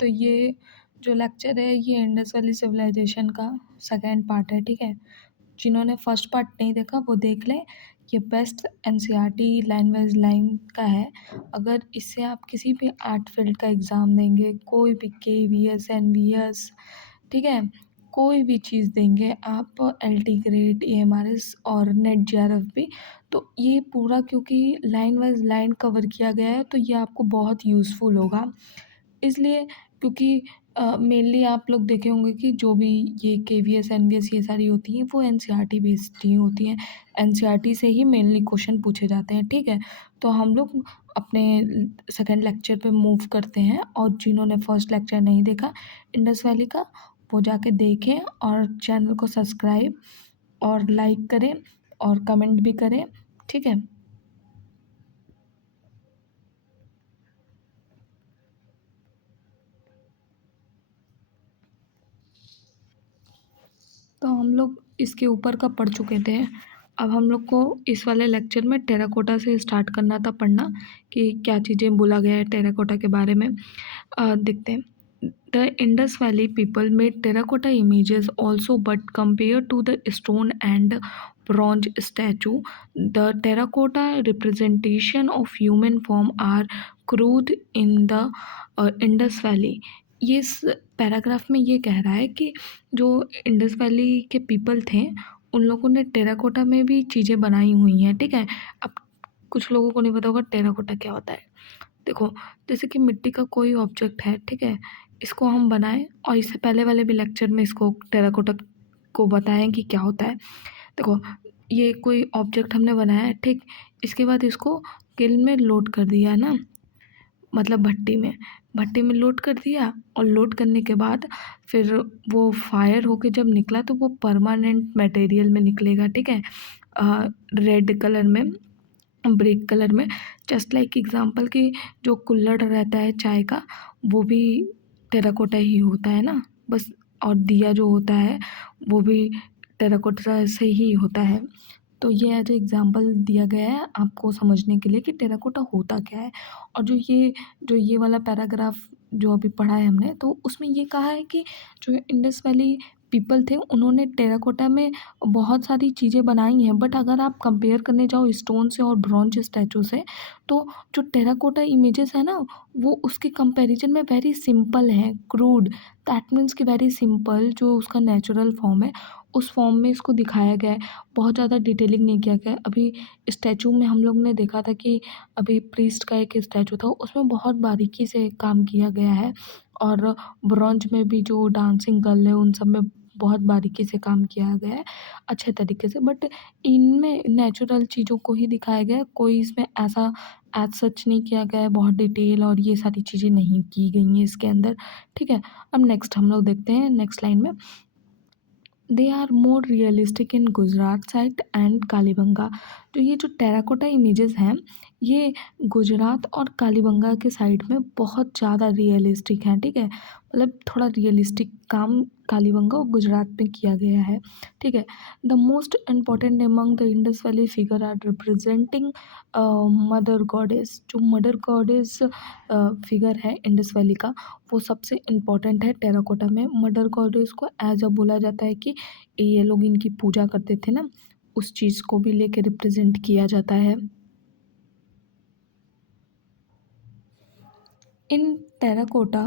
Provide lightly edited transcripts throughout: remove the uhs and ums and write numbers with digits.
तो ये जो लेक्चर है ये इंडस वैली सिविलाइजेशन का सेकेंड पार्ट है, ठीक है। जिन्होंने फर्स्ट पार्ट नहीं देखा वो देख लें। ये best NCERT line wise line का है। अगर इससे आप किसी भी आर्ट फील्ड का एग्ज़ाम देंगे, कोई भी केवीएस एनवीएस, ठीक है, कोई भी चीज़ देंगे आप, एलटी ग्रेड एएमआरएस और नेट जेआरएफ भी, तो ये पूरा क्योंकि लाइन वाइज लाइन कवर किया गया है तो ये आपको बहुत यूज़फुल होगा। इसलिए क्योंकि मेनली आप लोग देखे होंगे कि जो भी ये केवीएस एनवीएस ये सारी होती हैं वो एनसीईआरटी बेस्ड ही होती हैं। एनसीईआरटी से ही मेनली क्वेश्चन पूछे जाते हैं, ठीक है। तो हम लोग अपने सेकंड लेक्चर पे मूव करते हैं, और जिन्होंने फर्स्ट लेक्चर नहीं देखा इंडस वैली का, वो जाके देखें और चैनल को सब्सक्राइब और लाइक करें और कमेंट भी करें, ठीक है। तो हम लोग इसके ऊपर का पढ़ चुके थे। अब हम लोग को इस वाले लेक्चर में टेराकोटा से स्टार्ट करना था पढ़ना, कि क्या चीज़ें बोला गया है टेराकोटा के बारे में। देखते हैं। The Indus valley people made terracotta images also, but compare to the stone and bronze statue the terracotta representation of human form are crude in the Indus valley. ये इस पैराग्राफ में ये कह रहा है कि जो इंडस वैली के पीपल थे उन लोगों ने टेराकोटा में भी चीज़ें बनाई हुई हैं, ठीक है। अब कुछ लोगों को नहीं पता होगा टेराकोटा क्या होता है। देखो, जैसे कि मिट्टी का कोई ऑब्जेक्ट है, ठीक है, इसको हम बनाएं, और इससे पहले वाले भी लेक्चर में इसको टेराकोटा को बताएं कि क्या होता है। देखो, ये कोई ऑब्जेक्ट हमने बनाया है, ठीक, इसके बाद इसको किल में लोड कर दिया ना, मतलब भट्टी में लोड कर दिया, और लोड करने के बाद फिर वो फायर होके जब निकला तो वो परमानेंट मटेरियल में निकलेगा, ठीक है। रेड कलर में, ब्रिक कलर में, जस्ट लाइक एग्जांपल कि जो कुल्हड़ रहता है चाय का वो भी टेराकोटा ही होता है ना, बस। और दिया जो होता है वो भी टेराकोटा से ही होता है। तो ये एज एग्जांपल दिया गया है आपको समझने के लिए कि टेराकोटा होता क्या है। और जो ये वाला पैराग्राफ जो अभी पढ़ा है हमने, तो उसमें ये कहा है कि जो इंडस वैली पीपल थे उन्होंने टेराकोटा में बहुत सारी चीज़ें बनाई हैं, बट अगर आप कंपेयर करने जाओ स्टोन से और ब्रॉन्ज स्टैचू से, तो जो टेराकोटा इमेजेस है ना, वो उसके कंपैरिजन में वेरी सिंपल हैं, क्रूड। दैट मीन्स कि वेरी सिंपल, जो उसका नेचुरल फॉर्म है उस फॉर्म में इसको दिखाया गया है। बहुत ज़्यादा डिटेलिंग नहीं किया गया है। अभी स्टैचू में हम लोग ने देखा था कि अभी प्रीस्ट का एक स्टैचू था, उसमें बहुत बारीकी से काम किया गया है, और ब्रॉन्ज में भी जो डांसिंग गर्ल है उन सब में बहुत बारीकी से काम किया गया है, अच्छे तरीके से। बट इनमें नेचुरल चीज़ों को ही दिखाया गया है, कोई इसमें ऐसा एज सच नहीं किया गया है, बहुत डिटेल और ये सारी चीज़ें नहीं की गई हैं इसके अंदर, ठीक है। अब नेक्स्ट हम लोग देखते हैं नेक्स्ट लाइन में, they are more realistic in Gujarat side and Kalibanga. तो ये जो टेराकोटा इमेजेस हैं ये गुजरात और कालीबंगा के साइड में बहुत ज़्यादा रियलिस्टिक हैं, ठीक है। मतलब थोड़ा रियलिस्टिक काम कालीबंगा और गुजरात में किया गया है, ठीक है। The most important among the Indus valley figure are representing mother goddess. जो मदर गॉडेस फिगर है इंडस वैली का, वो सबसे इम्पोर्टेंट है टेराकोटा में। मदर गॉडेस को एज अ बोला जाता है कि ये लोग इनकी पूजा करते थे ना, उस चीज़ को भी लेके रिप्रेजेंट किया जाता है। In terracotta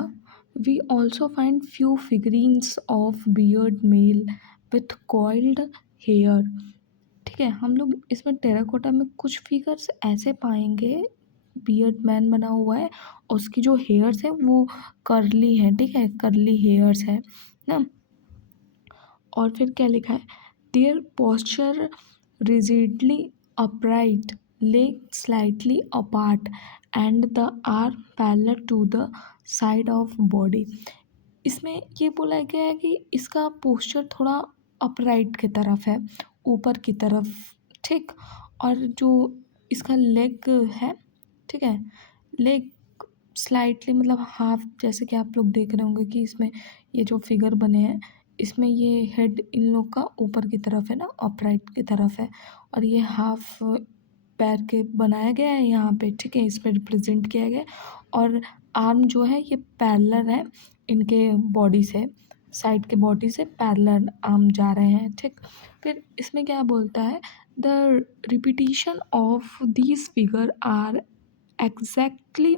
we also find few figurines of beard male with coiled hair, ठीक है। हम लोग इसमें टेराकोटा में कुछ फिगर्स ऐसे पाएंगे, बियर्ड मैन बना हुआ है और उसकी जो हेयर्स है वो कर्ली है, ठीक है, कर्ली हेयर्स है ना। और फिर क्या लिखा है, their posture rigidly upright, leg slightly apart and the arm parallel to the side of body. इसमें ये बोला गया है कि इसका पोस्चर थोड़ा अपराइट की तरफ है, ऊपर की तरफ, ठीक। और जो इसका लेग है, ठीक है, लेग स्लाइटली मतलब हाफ, जैसे कि आप लोग देख रहे होंगे कि इसमें ये जो फिगर बने हैं इसमें ये हेड इन लोग का ऊपर की तरफ है ना, अपराइट की तरफ है, और ये हाफ पैर के बनाया गया है यहाँ पे, ठीक है, इसमें रिप्रेजेंट किया गया है। और आर्म जो है ये पैरेलल है इनके बॉडी से, साइड के बॉडी से पैरेलल आर्म जा रहे हैं, ठीक। फिर इसमें क्या बोलता है, the repetition of these figure are exactly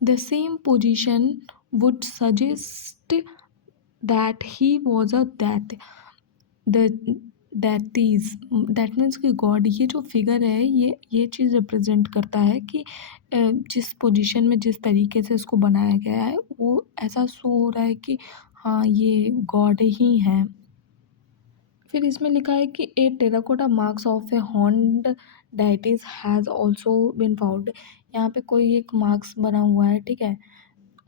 the same position would suggest that he was a the that that means कि गॉड, ये जो फिगर है ये चीज़ रिप्रेजेंट करता है कि जिस पोजीशन में जिस तरीके से इसको बनाया गया है वो ऐसा शो हो रहा है कि हाँ ये गॉड ही हैं। फिर इसमें लिखा है कि a terracotta marks of a horned deities has also been found. यहाँ पे कोई एक मार्क्स बना हुआ है, ठीक है,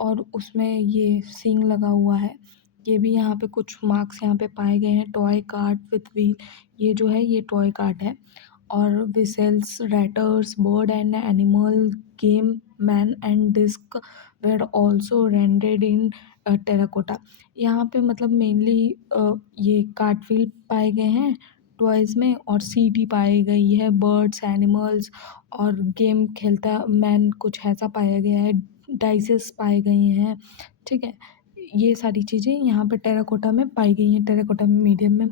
और उसमें ये सींग लगा हुआ है। ये भी यहाँ पे कुछ मार्क्स यहाँ पे पाए गए हैं। टॉय कार्ट विथ व्हील, ये जो है ये टॉय कार्ट है। और whistles, rattles, bird and animal, game man and disc were also rendered in terracotta. यहाँ पे मतलब मेनली ये कार्टविल पाए गए हैं टॉयज़ में, और सीटी पाई गई है, बर्ड्स, एनिमल्स और गेम खेलता मैन कुछ ऐसा पाया गया है, डाइसेस पाए गए हैं, ठीक है। ये सारी चीज़ें यहाँ पे टेराकोटा में पाई गई हैं, टेराकोटा मीडियम में।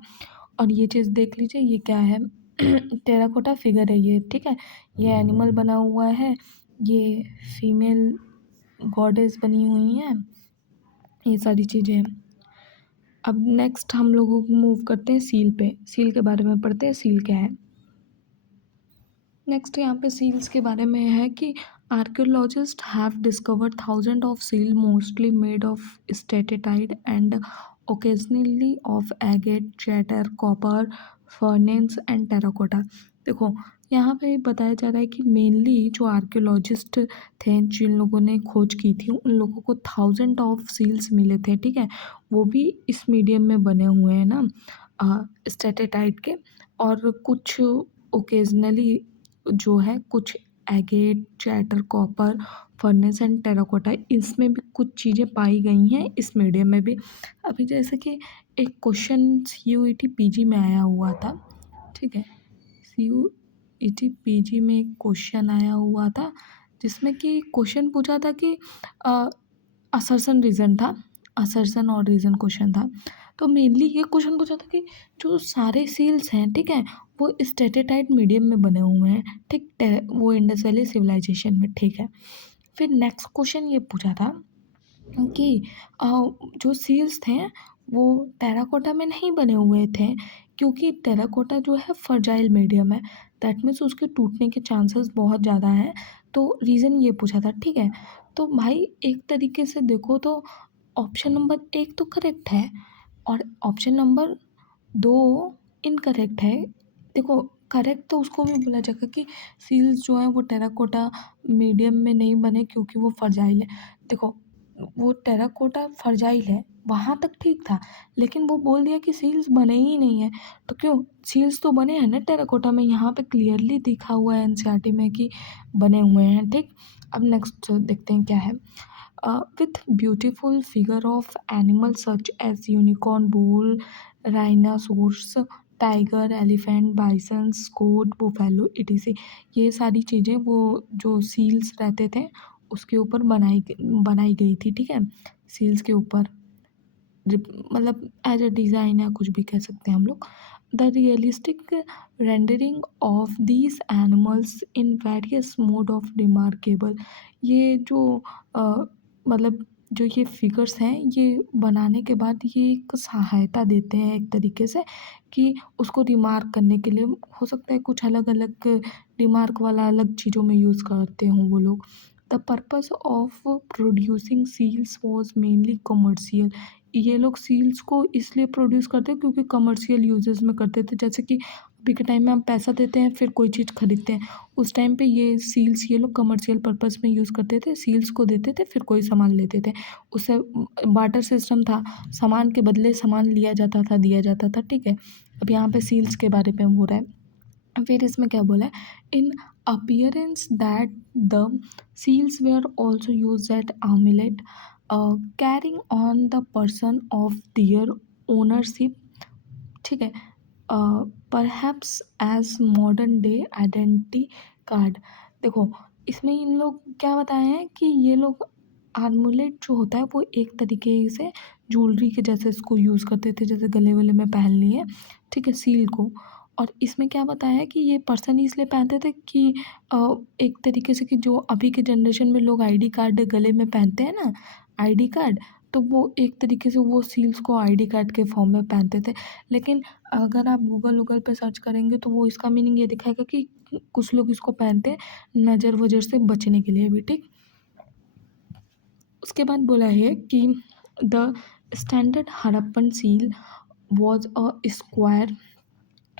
और ये चीज़ देख लीजिए ये क्या है, टेराकोटा फिगर है ये, ठीक है। ये एनिमल बना हुआ है, ये फीमेल गॉडेस बनी हुई हैं, ये सारी चीज़ें हैं। अब नेक्स्ट हम लोग मूव करते हैं सील पे, सील के बारे में पढ़ते हैं, सील क्या है। नेक्स्ट यहाँ पे सील्स के बारे में है कि archaeologist have discovered thousand of seal mostly made of steatite and occasionally of agate, चैटर, कॉपर, फर्नेंस एंड टेराकोटा। देखो यहाँ पे बताया जा रहा है कि मेनली जो आर्कियोलॉजिस्ट थे जिन लोगों ने खोज की थी उन लोगों को थाउजेंड ऑफ सील्स मिले थे, ठीक है। वो भी इस मीडियम में बने हुए हैं ना, स्टेटेटाइट के, और कुछ ओकेजनली जो है कुछ एगेट, चैटर, कॉपर, फर्नेस एंड टेराकोटा, इसमें भी कुछ चीज़ें पाई गई हैं इस मीडियम में भी। अभी जैसे कि एक क्वेश्चन CUET PG में आया हुआ था, ठीक है, CUET PG में एक क्वेश्चन आया हुआ था जिसमें कि क्वेश्चन पूछा था कि असर्शन रीज़न था, असर्शन और रीज़न क्वेश्चन था। तो मेनली ये क्वेश्चन पूछा था कि जो सारे सील्स हैं, ठीक है, वो स्टेटेटाइट मीडियम में बने हुए हैं, ठीक, वो इंडस वैली सिविलाइजेशन में, ठीक है। फिर नेक्स्ट क्वेश्चन ये पूछा था कि जो सील्स थे वो टेराकोटा में नहीं बने हुए थे, क्योंकि टेराकोटा जो है फर्जाइल मीडियम है, दैट मीन्स उसके टूटने के चांसेस बहुत ज़्यादा हैं। तो रीज़न ये पूछा था, ठीक है। तो भाई एक तरीके से देखो तो ऑप्शन नंबर 1 तो करेक्ट है और ऑप्शन नंबर 2 इनकरेक्ट है। देखो करेक्ट तो उसको भी बोला जाएगा कि सील्स जो हैं वो टेराकोटा मीडियम में नहीं बने क्योंकि वो फर्जाइल है। देखो वो टेराकोटा फर्जाइल है वहाँ तक ठीक था, लेकिन वो बोल दिया कि सील्स बने ही नहीं हैं, तो क्यों, सील्स तो बने हैं ना टेराकोटा में, यहाँ पे क्लियरली दिखा हुआ है NCERT में कि बने हुए हैं, ठीक। अब नेक्स्ट देखते हैं क्या है। with beautiful figure of animals such as unicorn, bull, rhinoceros, tiger, elephant, bison, goat, buffalo etc। ये सारी चीज़ें वो जो सील्स रहते थे उसके ऊपर बनाई गई थी, ठीक है, सील्स के ऊपर, मतलब एज अ डिज़ाइन या कुछ भी कह सकते हैं हम लोग। The realistic rendering of these animals in various mode of remarkable. ये जो मतलब जो ये फिगर्स हैं ये बनाने के बाद ये एक सहायता देते हैं एक तरीके से कि उसको रिमार्क करने के लिए, हो सकता है कुछ अलग अलग रिमार्क वाला अलग चीज़ों में यूज़ करते हों वो लोग। The purpose of producing seals was mainly commercial. ये लोग सील्स को इसलिए प्रोड्यूस करते हैं क्योंकि कमर्शियल यूजेस में करते थे, जैसे कि अभी के टाइम में हम पैसा देते हैं फिर कोई चीज़ खरीदते हैं, उस टाइम पे ये सील्स ये लोग कमर्शियल पर्पस में यूज़ करते थे, सील्स को देते थे फिर कोई सामान लेते थे, उससे बार्टर सिस्टम था, सामान के बदले सामान लिया जाता था, दिया जाता था, ठीक है। अब यहाँ पे सील्स के बारे में हो रहा है। फिर इसमें क्या बोला है, in appearance that the seals were also use at amulet carrying on the person of their ownership, ठीक है, perhaps as modern day identity card. देखो इसमें इन लोग क्या बताए हैं कि ये लोग आर्मुलेट जो होता है वो एक तरीके से ज्वेलरी के जैसे इसको यूज़ करते थे, जैसे गले वले में पहन लिए, ठीक है, सील को। और इसमें क्या बताया है कि ये पर्सन इसलिए पहनते थे कि एक तरीके से कि जो अभी के जनरेशन में लोग आईडी कार्ड गले में पहनते हैं ना, आईडी कार्ड, तो वो एक तरीके से वो सील्स को आईडी कार्ड के फॉर्म में पहनते थे। लेकिन अगर आप गूगल वूगल पे सर्च करेंगे तो वो इसका मीनिंग ये दिखाएगा कि कुछ लोग इसको पहनते हैं नज़र वजर से बचने के लिए भी, ठीक। उसके बाद बोला है कि the standard Harappan seal was a square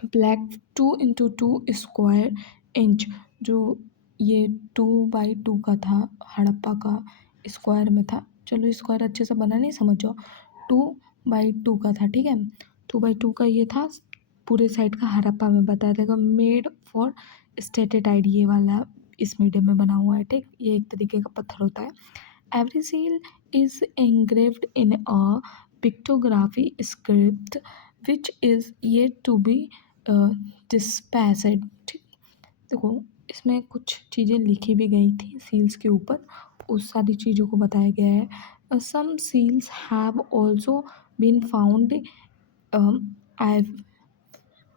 black 2 into 2 square inch, जो ये 2 by 2 का था, हड़प्पा का स्क्वायर में था। चलो स्क्वायर अच्छे से बना नहीं, समझ जाओ, 2 by 2 का था, ठीक है। 2 by 2 का ये था, पूरे साइड का हड़प्पा में बताया था, मेड फॉर स्टेटेड आईडी, ये वाला इस मीडियम में बना हुआ है, ठीक। ये एक तरीके का पत्थर होता है। Every seal is engraved in a pictography script which is yet to be dispatched, ठीक। देखो इसमें कुछ चीज़ें लिखी भी गई थी सील्स के ऊपर, उस सारी चीज़ों को बताया गया है। Some seals have also been found,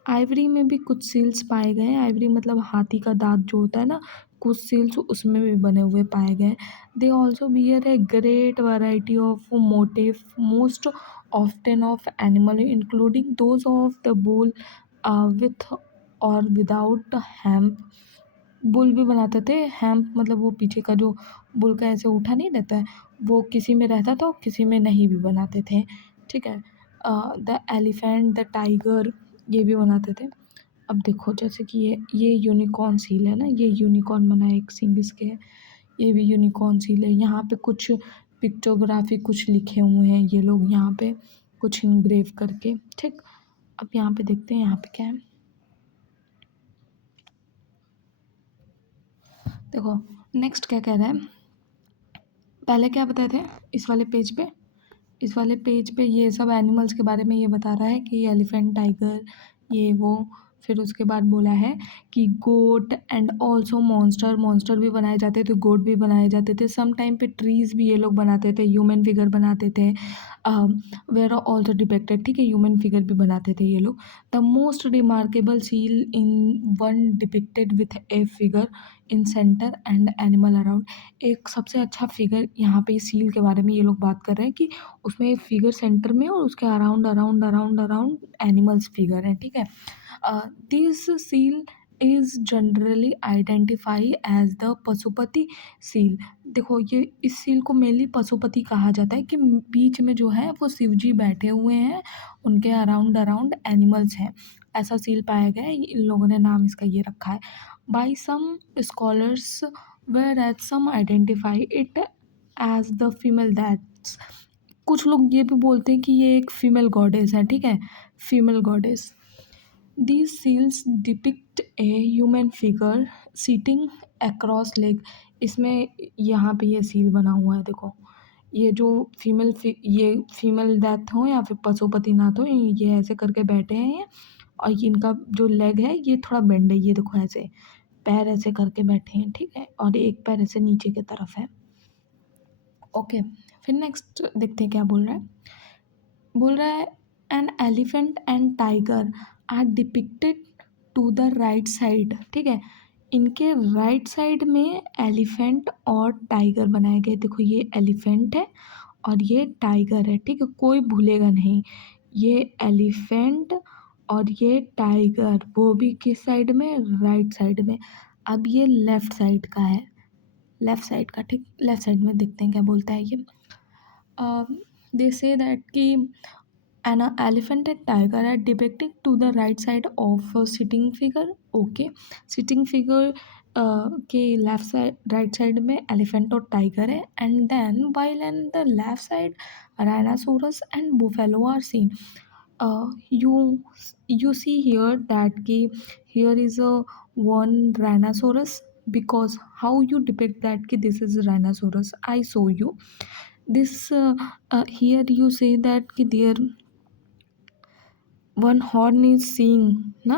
ivory में भी कुछ सील्स पाए गए हैं। आइवरी मतलब हाथी का दांत जो होता है ना, कुछ सील्स उसमें भी बने हुए पाए गए हैं। They also bear a great variety of motif, most often of animal including those of the bull with और विदाउट हैम्प। बुल भी बनाते थे, हैम्प मतलब वो पीछे का जो बुल का ऐसे उठा नहीं रहता है, वो किसी में रहता था और किसी में नहीं भी बनाते थे, ठीक है। द एलिफेंट, द टाइगर, ये भी बनाते थे। अब देखो जैसे कि ये यूनिकॉर्न सील है ना, ये यूनिकॉर्न बना है, एक सींग इसके है, ये भी यूनिकॉर्न सील है। यहाँ पे कुछ पिक्टोग्राफी कुछ लिखे हुए हैं ये लोग यहाँ पे कुछ इंग्रेव करके, ठीक। अब यहाँ पे देखते हैं यहाँ पे क्या है। देखो नेक्स्ट क्या कह रहा है, पहले क्या बताए थे इस वाले पेज पे, इस वाले पेज पे ये सब एनिमल्स के बारे में ये बता रहा है कि एलिफेंट, टाइगर, ये वो। फिर उसके बाद बोला है कि goat and also monster, monster भी बनाए जाते थे, गोट भी बनाए जाते थे। सम टाइम पे ट्रीज भी ये लोग बनाते थे, ह्यूमन फिगर बनाते थे, वेर आर ऑल्सो डिपेक्टेड, ठीक है, ह्यूमन फिगर भी बनाते थे ये लोग। The most remarkable seal in one depicted with a figure in centre and animal around. एक सबसे अच्छा फिगर यहाँ पे सील के बारे में ये लोग बात कर रहे हैं कि उसमें एक फिगर सेंटर में और उसके around around around around animals figure है, ठीक है। This seal is generally identify as the Pashupati seal. देखो ये इस सील को मेनली पशुपति कहा जाता है कि बीच में जो है वो शिव जी बैठे हुए हैं, उनके अराउंड अराउंड एनिमल्स हैं, ऐसा सील पाया गया है। इन लोगों ने नाम इसका ये रखा है। By some scholars whereas some identify it as the female that's. कुछ लोग ये भी बोलते हैं कि ये एक फीमेल गॉडेस है, ठीक है, female goddess. These seals depict a human figure sitting across leg. इसमें यहाँ पे ये सील बना हुआ है, देखो ये जो ये फीमेल डेथ हो या फिर पशुपतिनाथ हो, ये ऐसे करके बैठे हैं ये, और इनका जो लेग है ये थोड़ा बेंड है, ये देखो ऐसे पैर ऐसे करके बैठे हैं, ठीक है, और एक पैर ऐसे नीचे की तरफ है। ओके, फिर नेक्स्ट देखते हैं क्या बोल रहा है। बोल रहा है an elephant and tiger are depicted to the right side, ठीक है। इनके राइट साइड में एलिफेंट और टाइगर बनाए गए। देखो ये एलिफेंट है और ये टाइगर है, ठीक है, कोई भूलेगा नहीं, ये एलिफेंट और ये टाइगर, वो भी किस साइड में, राइट साइड में। अब ये लेफ्ट साइड का है, लेफ्ट साइड का, ठीक, लेफ्ट साइड में देखते हैं क्या बोलता है ये। दे से दैट कि an elephant and tiger are depicted to the right side of a sitting figure, okay। sitting figure के लेफ्ट साइड राइट साइड में एलिफेंट और टाइगर है, and then while on the left side rhinoceros and buffalo are seen। You see here that कि here is a one rhinoceros, because how you depict that कि this is rhinoceros, I show you this, here you say that कि there one horn is seeing ना,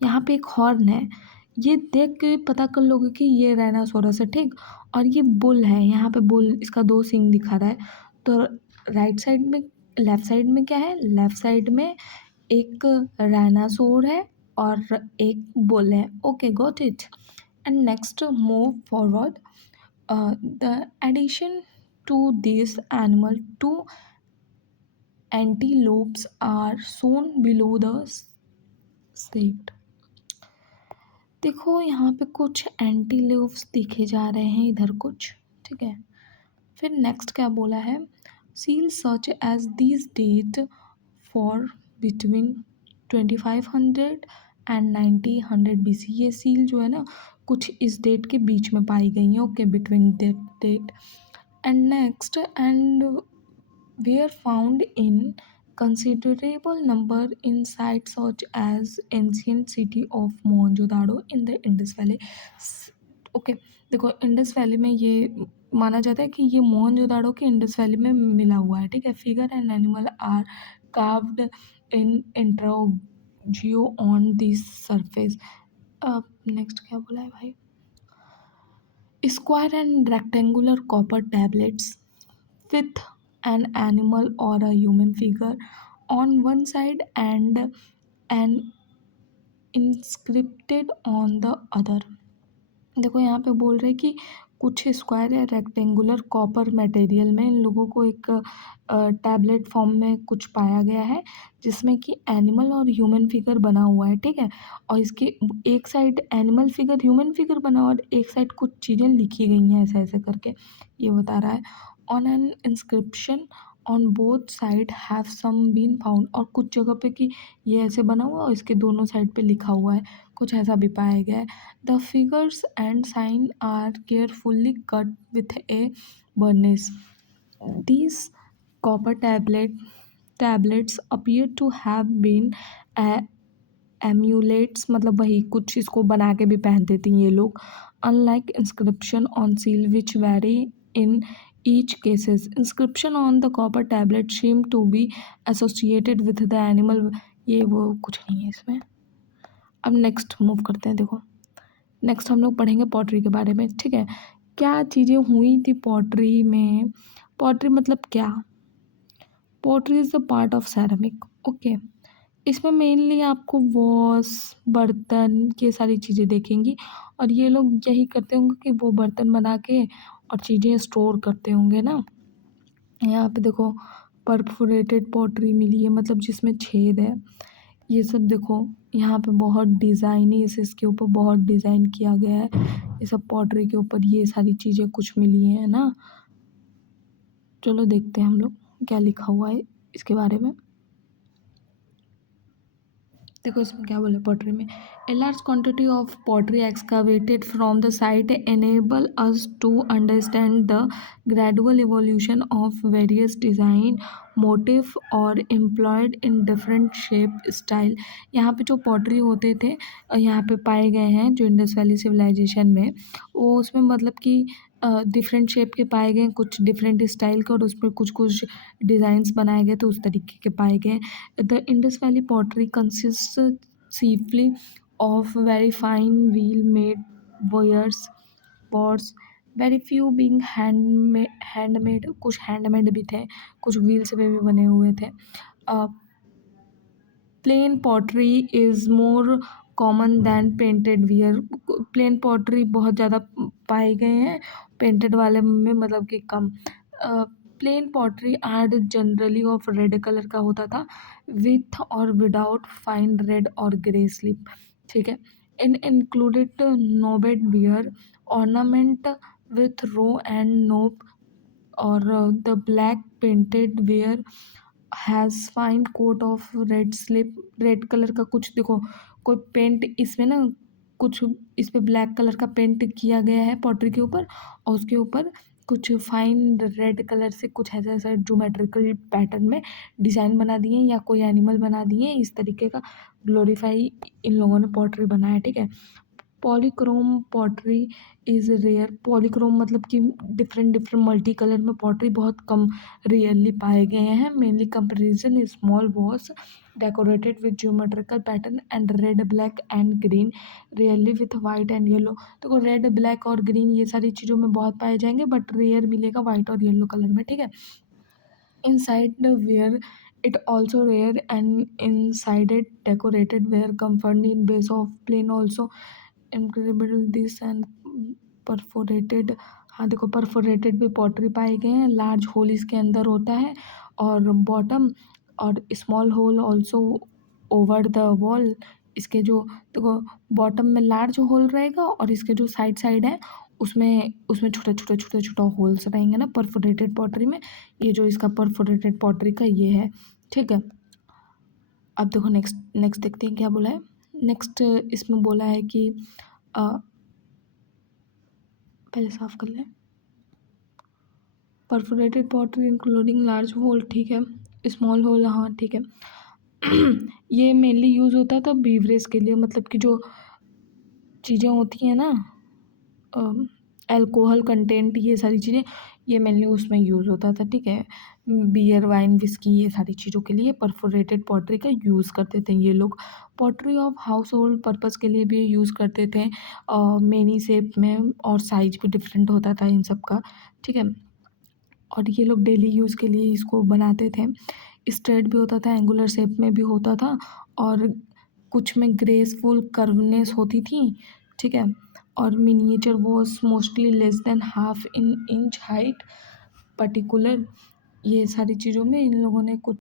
यहाँ पे एक horn है, ये देख के पता कर लोगे कि ये राइनासोरस है, ठीक। और ये बुल है, यहाँ पे बुल, इसका 2 सींग दिखा रहा है। तो राइट साइड में, लेफ्ट साइड में क्या है, लेफ्ट साइड में एक राइनासोर है और एक बुल है। Okay, got it. And next move forward, the addition to this animal two antelopes are shown below the state। देखो यहाँ पे कुछ एंटीलोप्स दिखे जा रहे हैं इधर कुछ, ठीक है। फिर नेक्स्ट क्या बोला है, seal such as this date for between 2500 and 1900 BC। ये सील जो है ना कुछ इस डेट के बीच में पाई गई हैं। Okay, between that date. And next, and were found in considerable number in sites such as ancient city of Mohenjo-daro in the Indus Valley। Okay, देखो इंडस वैली में ये माना जाता है कि ये मोहनजोदाड़ो के इंडस वैली में मिला हुआ है, ठीक है। Figure and animal are carved in intaglio on this surface. अब नेक्स्ट क्या बोला है भाई, square and rectangular copper tablets with an animal or a human figure on one side and an inscripted on the other। देखो यहाँ पे बोल रहे कि कुछ स्क्वायर या रेक्टेंगुलर कॉपर मटेरियल में इन लोगों को एक टैबलेट फॉर्म में कुछ पाया गया है जिसमें कि एनिमल और ह्यूमन फिगर बना हुआ है, ठीक है। और इसके एक side animal figure human figure बना हुआ और एक साइड कुछ चीज़ें लिखी गई हैं ऐसे ऐसे करके, ये बता रहा है। On an inscription on both side have some been found, और कुछ जगह पे कि ये ऐसे बना हुआ और इसके दोनों साइड पे लिखा हुआ है, कुछ ऐसा भी पाया गया है। The figures and sign are carefully cut with a burnish। These copper tablets appear to have been amulets, मतलब वही कुछ इसको बना के भी पहन देती हैं ये लोग। Unlike inscription on seal which vary in each cases, inscription on the copper tablet seem to be associated with the animal। ये वो कुछ नहीं है इसमें। अब नेक्स्ट मूव करते हैं। देखो नेक्स्ट हम लोग पढ़ेंगे पॉटरी के बारे में, ठीक है। क्या चीज़ें हुई थी पॉटरी में, पॉटरी मतलब क्या, pottery is the part of ceramic. Okay, इसमें मेनली आपको वॉस, बर्तन, ये सारी चीज़ें देखेंगी। और ये लोग यही करते होंगे कि वो बर्तन बना के और चीज़ें स्टोर करते होंगे ना। यहाँ पे देखो परफोरेटेड पॉटरी मिली है, मतलब जिसमें छेद है। ये सब देखो यहाँ पे बहुत डिज़ाइनी इसके ऊपर बहुत डिज़ाइन किया गया है। ये सब पॉटरी के ऊपर ये सारी चीज़ें कुछ मिली हैं ना। चलो देखते हैं हम लोग क्या लिखा हुआ है इसके बारे में। देखो इसमें क्या बोला पॉटरी में, a large quantity of pottery excavated from the site enable us to understand the gradual evolution of various design motif और employed in different shape style. यहाँ पे जो पॉटरी होते थे यहाँ पे पाए गए हैं जो इंडस वैली सिविलाइजेशन में, वो उसमें मतलब कि डिफरेंट शेप के पाए गए, कुछ डिफरेंट स्टाइल के, और उस पर कुछ कुछ डिज़ाइंस बनाए गए तो उस तरीके के पाए गए। The Indus Valley pottery consists chiefly of very fine wheel-made wares, pots, very few being handmade, कुछ हैंडमेड भी थे, कुछ व्हील से भी बने हुए थे। Plain pottery is more common than painted ware. Plain pottery बहुत ज़्यादा पाए गए हैं, पेंटेड वाले में मतलब कि कम। Plain pottery art generally of red colour का होता था, विथ और विदाउट फाइन रेड और ग्रे स्लिप, ठीक है। In included knobbed ware ornament with row and knob, और the black painted ware has fine coat of red slip. Red colour का कुछ देखो कोई पेंट इसमें ना, कुछ इस पे ब्लैक कलर का पेंट किया गया है पॉटरी के ऊपर, और उसके ऊपर कुछ फाइन रेड कलर से कुछ ऐसा ऐसा ज्योमेट्रिकल पैटर्न में डिज़ाइन बना दिए या कोई एनिमल बना दिए, इस तरीके का ग्लोरीफाई इन लोगों ने पॉटरी बनाया, ठीक है। Polychrome pottery is rare. Polychrome मतलब कि डिफरेंट डिफरेंट मल्टी कलर में पॉटरी बहुत कम रेयरली पाए गए हैं। Mainly comparison small vase decorated with geometrical pattern and red black and green, rarely with white and yellow. देखो रेड ब्लैक और ग्रीन ये सारी चीज़ों में बहुत पाए जाएंगे, बट रेयर मिलेगा वाइट और येलो कलर में, ठीक है। Inside the ware it also rare and inside it decorated ware comfort in base of plain also incredible this and perforated। हाँ देखो परफोरेटेड भी पॉटरी पाए गए हैं। लार्ज होल इसके अंदर होता है और बॉटम और small hole also over the wall. इसके जो देखो बॉटम में लार्ज होल रहेगा और इसके जो साइड साइड है उसमें उसमें छोटा होल्स रहेंगे ना परफोरेटेड पॉटरी में। ये जो इसका परफोरेटेड पॉटरी का ये है, ठीक है। अब देखो नेक्स्ट नेक्स्ट देखते हैं क्या बोला है। नेक्स्ट इसमें बोला है कि पहले साफ कर लें। Perforated pottery including large whole, ठीक है। स्मॉल होल, हाँ ठीक है। ये मेनली यूज़ होता था बीवरेज के लिए, मतलब कि जो चीज़ें होती हैं ना अल्कोहल कंटेंट, ये सारी चीज़ें ये मेनली उसमें यूज़ होता था, ठीक है। बियर वाइन विस्की ये सारी चीज़ों के लिए परफोरेटेड पॉटरी का यूज़ करते थे ये लोग। Pottery of house hold purpose के लिए भी यूज़ करते थे, मेनी शेप में, और साइज भी डिफरेंट होता था इन सब का, ठीक है। और ये लोग डेली यूज़ के लिए इसको बनाते थे। स्ट्रेट भी होता था, एंगुलर शेप में भी होता था, और कुछ में ग्रेसफुल कर्वनेस होती थी, ठीक है। और miniature was mostly less than half in inch height particular. ये सारी चीज़ों में इन लोगों ने कुछ